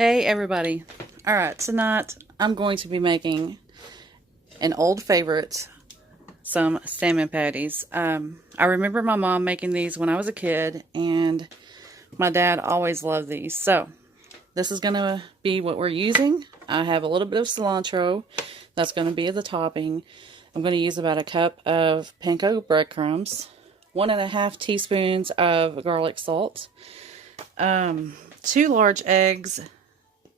Hey everybody. Alright, tonight I'm going to be making an old favorite, some salmon patties. I remember my mom making these when I was a kid, and my dad always loved these. So, this is going to be what we're using. I have a little bit of cilantro. That's going to be the topping. I'm going to use about a cup of panko breadcrumbs, 1.5 teaspoons of garlic salt, 2 large eggs,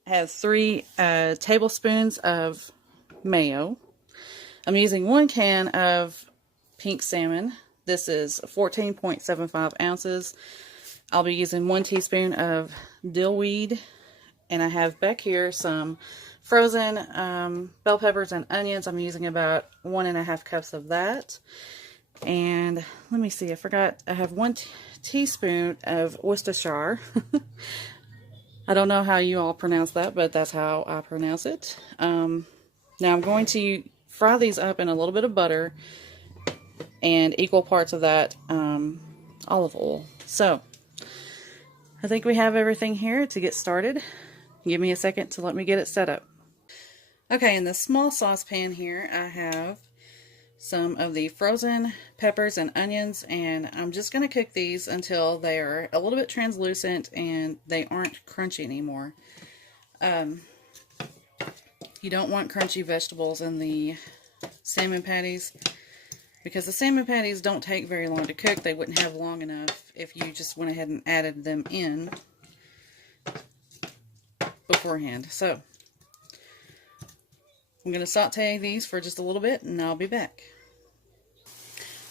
have 3 tablespoons of mayo. I'm using 1 can of pink salmon. This is 14.75 ounces. I'll be using 1 teaspoon of dill weed, and I have back here some frozen bell peppers and onions. I'm using about 1.5 cups of that. And let me see, I forgot, I have 1 teaspoon of Worcestershire. I don't know how you all pronounce that, but that's how I pronounce it. Now I'm going to fry these up in a little bit of butter and equal parts of that olive oil. So, I think we have everything here to get started. Give me a second to let me get it set up. Okay, in the small saucepan here, I have some of the frozen peppers and onions, and I'm just going to cook these until they are a little bit translucent and they aren't crunchy anymore. You don't want crunchy vegetables in the salmon patties, because the salmon patties don't take very long to cook. They wouldn't have long enough if you just went ahead and added them in beforehand. So, I'm going to saute these for just a little bit, and I'll be back.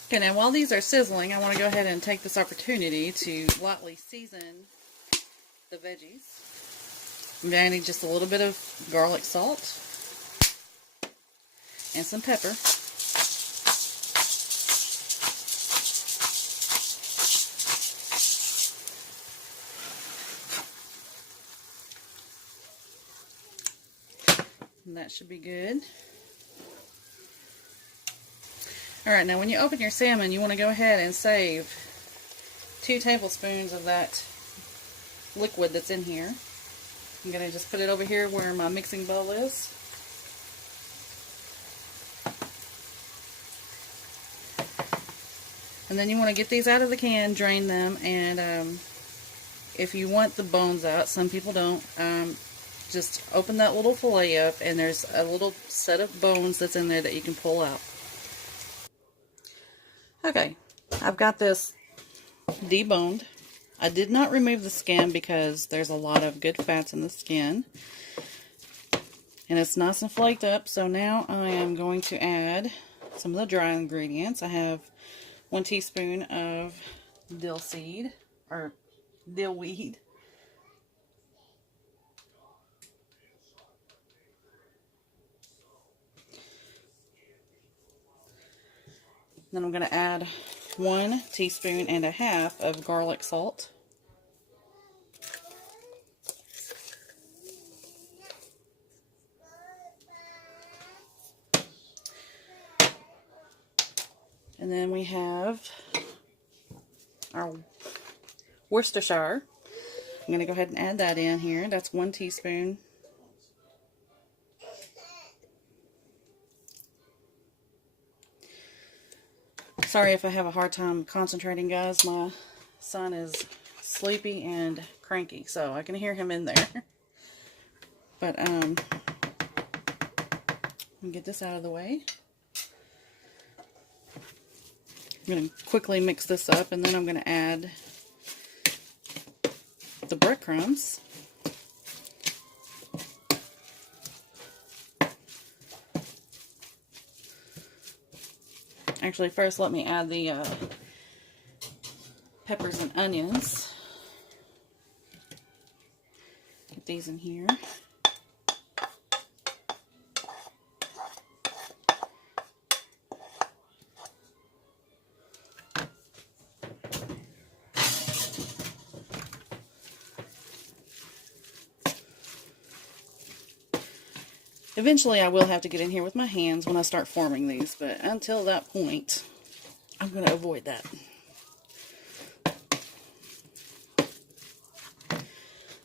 Okay, now while these are sizzling, I want to go ahead and take this opportunity to lightly season the veggies. I'm adding just a little bit of garlic salt and some pepper. And that should be good. Alright, now when you open your salmon, you want to go ahead and save 2 tablespoons of that liquid that's in here. I'm going to just put it over here where my mixing bowl is. And then you want to get these out of the can, drain them, and if you want the bones out, some people don't, just open that little fillet up, and there's a little set of bones that's in there that you can pull out. Okay, I've got this deboned. I did not remove the skin because there's a lot of good fats in the skin. And it's nice and flaked up, so now I am going to add some of the dry ingredients. I have 1 teaspoon of dill seed, or dill weed. Then I'm going to add 1.5 teaspoons of garlic salt. And then we have our Worcestershire. I'm going to go ahead and add that in here. That's 1 teaspoon. Sorry if I have a hard time concentrating, guys. My son is sleepy and cranky, so I can hear him in there. But, let me get this out of the way. I'm going to quickly mix this up, and then I'm going to add the breadcrumbs. Actually, first let me add the peppers and onions. Get these in here. Eventually I will have to get in here with my hands when I start forming these, but until that point, I'm going to avoid that.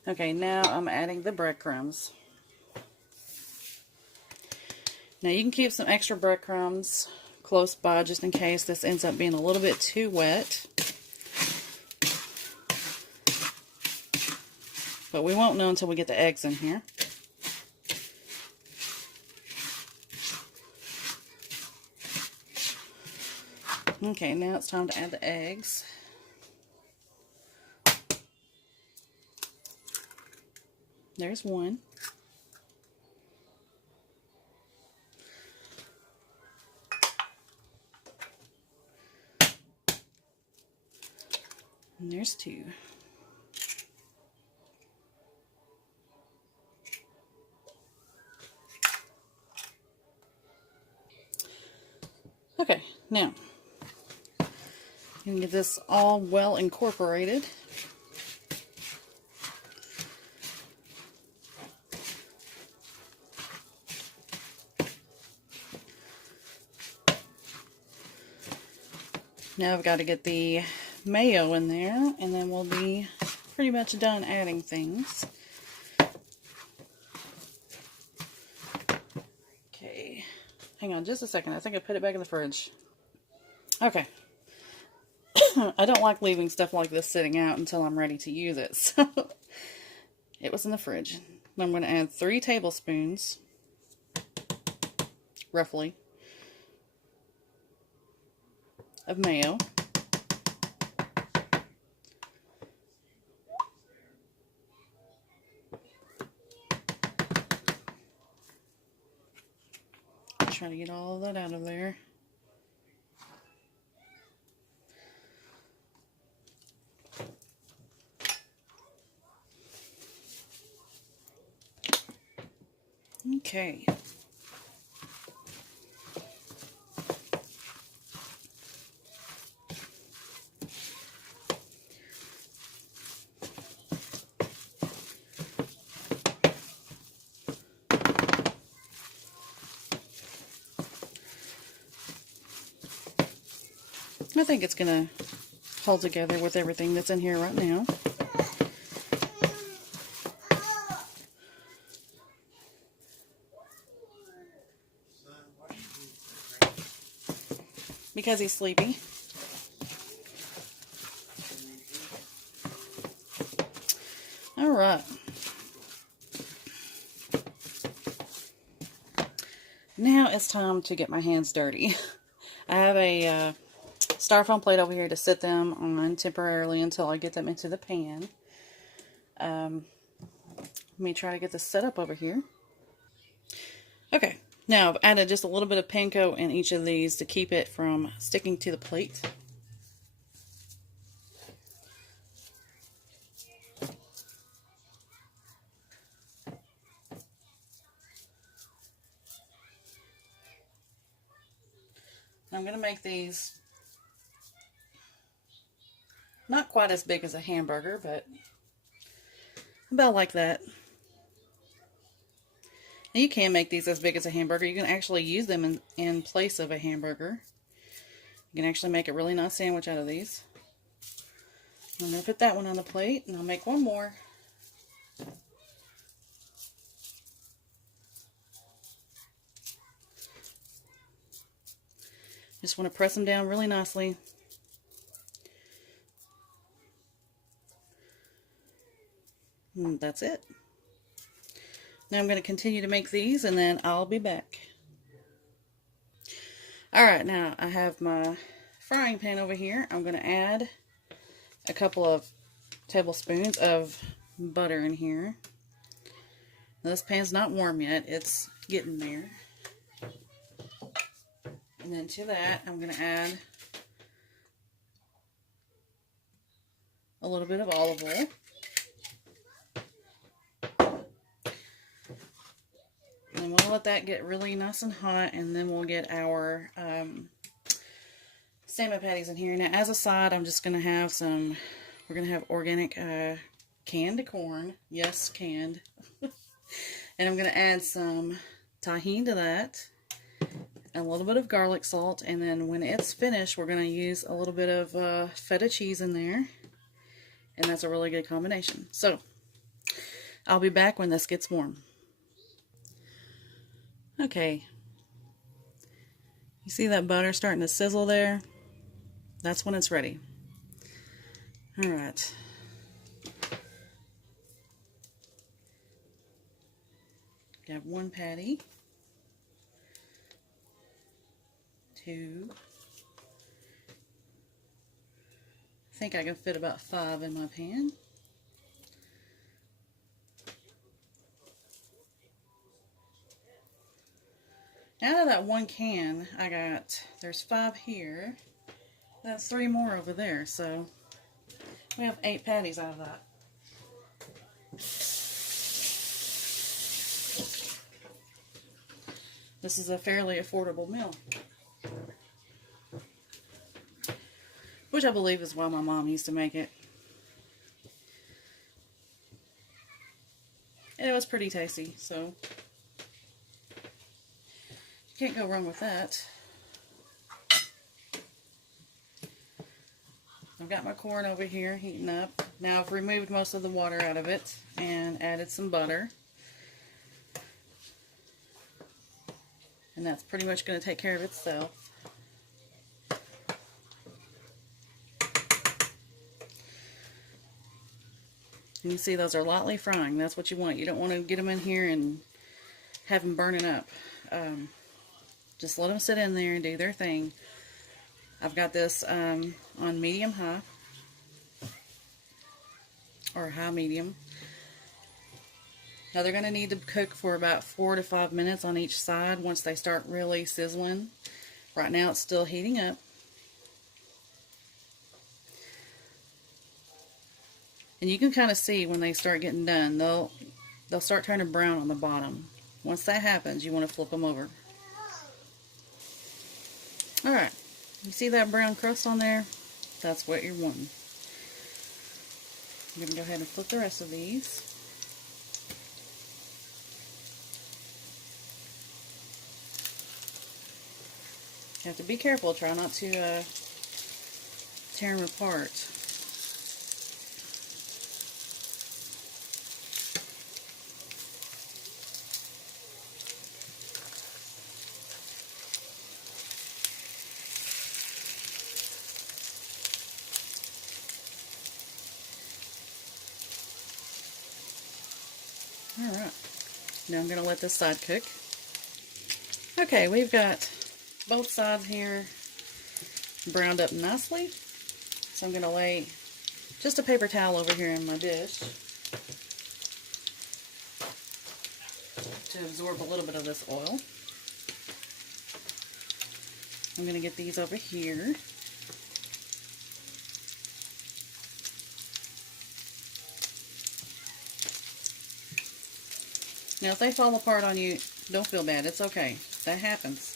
Okay, now I'm adding the breadcrumbs. Now you can keep some extra breadcrumbs close by just in case this ends up being a little bit too wet. But we won't know until we get the eggs in here. Okay, now it's time to add the eggs. There's one. And there's two. Okay, now you can get this all well incorporated. Now I've got to get the mayo in there, and then we'll be pretty much done adding things. Okay, hang on just a second. I think I put it back in the fridge. Okay. I don't like leaving stuff like this sitting out until I'm ready to use it. So it was in the fridge. I'm going to add 3 tablespoons, roughly, of mayo. Try to get all of that out of there. Okay. I think it's going to hold together with everything that's in here right now. Because he's sleepy. All right. Now it's time to get my hands dirty. I have a styrofoam plate over here to sit them on temporarily until I get them into the pan. Let me try to get this set up over here. Okay, now I've added just a little bit of panko in each of these to keep it from sticking to the plate. I'm going to make these not quite as big as a hamburger, but about like that. And you can make these as big as a hamburger. You can actually use them in place of a hamburger. You can actually make a really nice sandwich out of these. I'm going to put that one on the plate, and I'll make one more. Just want to press them down really nicely. And that's it. Now I'm going to continue to make these, and then I'll be back. Alright, now I have my frying pan over here. I'm going to add a couple of tablespoons of butter in here. Now, this pan's not warm yet. It's getting there. And then to that, I'm going to add a little bit of olive oil. And we'll let that get really nice and hot, and then we'll get our salmon patties in here. Now, as a side, I'm just going to have some, we're going to have organic canned corn. Yes, canned. And I'm going to add some tahini to that. A little bit of garlic salt, and then when it's finished, we're going to use a little bit of feta cheese in there, and that's a really good combination. So, I'll be back when this gets warm. Okay. You see that butter starting to sizzle there? That's when it's ready. Alright. Got one patty. Two. I think I can fit about 5 in my pan. Out of that one can, there's 5 here. That's 3 more over there, so we have 8 patties out of that. This is a fairly affordable meal, which I believe is why my mom used to make it. And it was pretty tasty, so can't go wrong with that. I've got my corn over here heating up. Now I've removed most of the water out of it and added some butter. And that's pretty much going to take care of itself. And you see those are lightly frying. That's what you want. You don't want to get them in here and have them burning up. Just let them sit in there and do their thing. I've got this on medium-high, or high-medium. Now they're going to need to cook for about 4 to 5 minutes on each side once they start really sizzling. Right now it's still heating up. And you can kind of see when they start getting done, they'll start turning brown on the bottom. Once that happens, you want to flip them over. Alright, you see that brown crust on there? That's what you're wanting. I'm going to go ahead and flip the rest of these. You have to be careful, try not to tear them apart. Alright, now I'm going to let this side cook. Okay, we've got both sides here browned up nicely. So I'm going to lay just a paper towel over here in my dish to absorb a little bit of this oil. I'm going to get these over here. Now if they fall apart on you, don't feel bad. It's okay. That happens.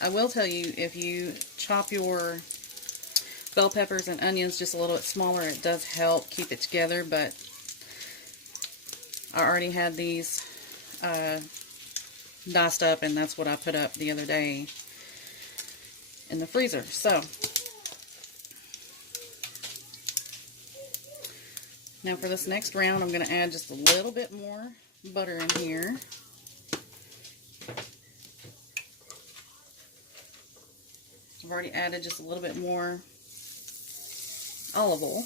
I will tell you, if you chop your bell peppers and onions just a little bit smaller, it does help keep it together, but I already had these diced up, and that's what I put up the other day in the freezer. So now for this next round, I'm going to add just a little bit more butter in here. I've already added just a little bit more olive oil.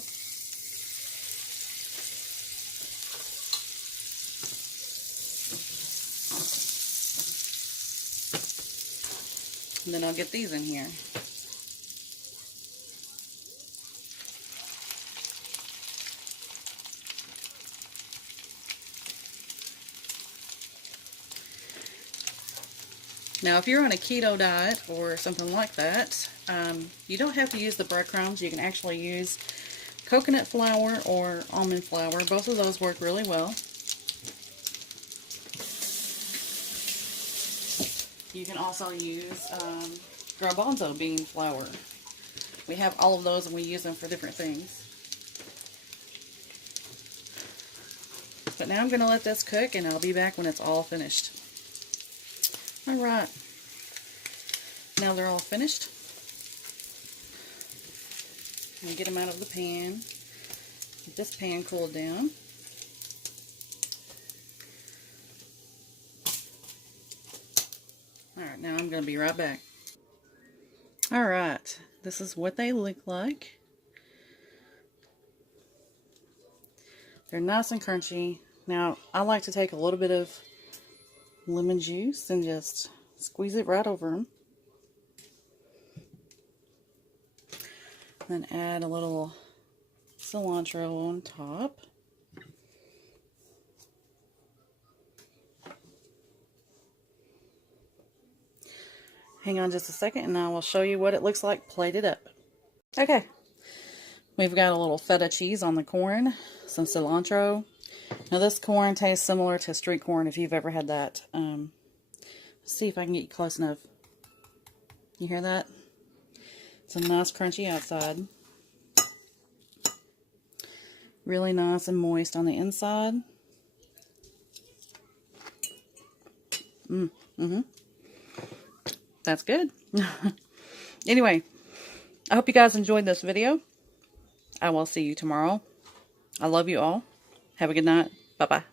And then I'll get these in here. Now, if you're on a keto diet or something like that, you don't have to use the breadcrumbs. You can actually use coconut flour or almond flour. Both of those work really well. You can also use garbanzo bean flour. We have all of those and we use them for different things. But now I'm going to let this cook and I'll be back when it's all finished. Alright, now they're all finished. Let me get them out of the pan. this pan cooled down. Alright, now I'm going to be right back. Alright, this is what they look like. They're nice and crunchy. Now, I like to take a little bit of lemon juice and just squeeze it right over them. Then add a little cilantro on top. Hang on just a second and I will show you what it looks like plated up. Okay, we've got a little feta cheese on the corn, some cilantro. Now this corn tastes similar to street corn if you've ever had that. Let's see if I can get you close enough. You hear that? It's a nice crunchy outside. Really nice and moist on the inside. That's good. Anyway, I hope you guys enjoyed this video. I will see you tomorrow. I love you all. Have a good night. Bye-bye.